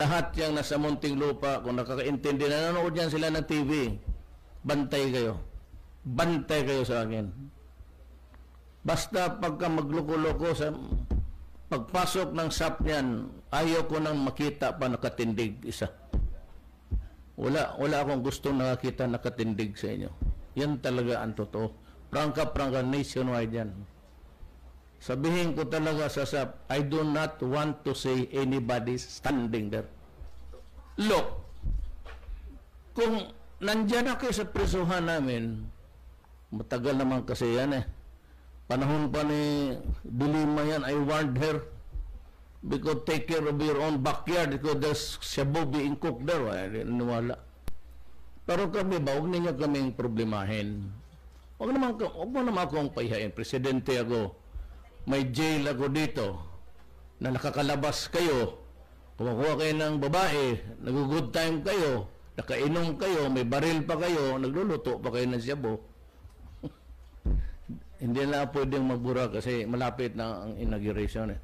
Lahat yang nasa munting lupa, kung nakakaintindi, nanonood yan sila ng TV, bantay kayo. Bantay kayo sa akin. Basta pagka magloko-loko sa pagpasok ng SAP niyan, ayaw ko nang makita pa nakatindig isa. Wala akong gustong nakakita nakatindig sa inyo. Yan talaga ang totoo. Prangka nationwide yan. Sabihin ko talaga sa SAP, I do not want to see anybody standing there. Look, kung nandyan na kayo sa presuhan namin, matagal naman kasi yan eh. Panahon pa ni Dilima yan, I warned her, because take care of your own backyard because there's shabu being cooked there. Ay, niwala. Pero kami ba, huwag ninyo kaming problemahin. Huwag mo naman akong pahihain. Presidente ako, may jail ako dito, na nakakalabas kayo, kumukuha kayo ng babae, nag-good time kayo, nakainom kayo, may baril pa kayo, nagluluto pa kayo ng shabu. Hindi na pwedeng magbura kasi malapit na ang inauguration eh.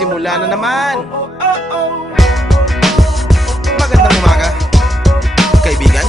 Nagsisimula na naman. Magandang umaga, kaibigan.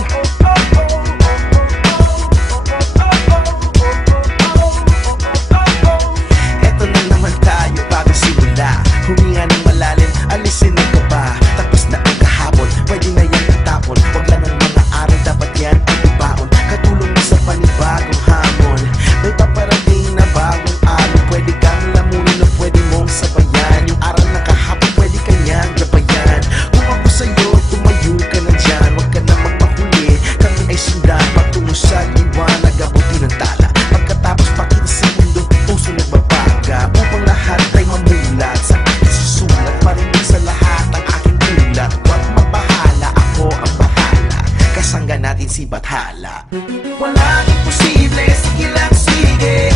Eto na naman tayo bago simula. Huminga ng malalim, alisin ang kaba. Tapos na ang kahapon, pwede na yan itapon. Wag lang ang mga araw, dapat yan ang ibaon. Katulong mo sa panibagong hamon. May paparating na bagong araw. Pwede kang lamunin o pwede mong sabayan. Yung araw na kahapon, pwede kanyang gabayan. Kung ako sa'yo, tumayo ka na dyan. Wag ka na magpahuli, kami ay sundan. Patungo sa liwanag, abuti ng tala. Pagkatapos pakita sa mundo, puso nagbabaga. Upang lahat ay mamulat sa aking susulat. Marinig sa lahat ang aking ulat. Huwag mabahala, ako ang bahala. Kasangga natin si Bathala. Walang imposible, sige lang sige.